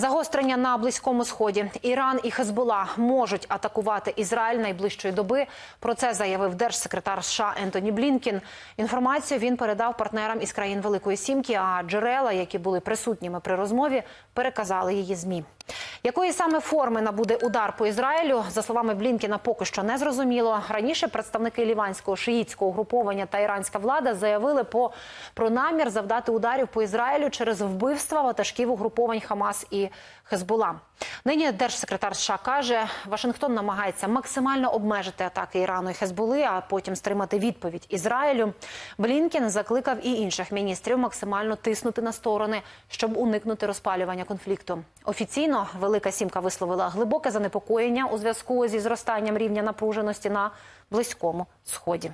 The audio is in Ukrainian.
Загострення на близькому сході. Іран і Хезбола можуть атакувати Ізраїль найближчої доби. Про це заявив держсекретар США Ентоні Блінкін. Інформацію він передав партнерам із країн Великої Сімки. А джерела, які були присутніми при розмові, переказали її змі. Якої саме форми набуде удар по Ізраїлю, за словами Блінкіна, поки що не зрозуміло. Раніше представники ліванського шиїцького угруповання та іранська влада заявили по про намір завдати ударів по Ізраїлю через вбивства ватажків угруповань Хамас і Хезбула. Нині держсекретар США каже, Вашингтон намагається максимально обмежити атаки Ірану і Хезбули, а потім стримати відповідь Ізраїлю. Блінкін закликав і інших міністрів максимально тиснути на сторони, щоб уникнути розпалювання конфлікту. Офіційно Велика Сімка висловила глибоке занепокоєння у зв'язку зі зростанням рівня напруженості на близькому сході.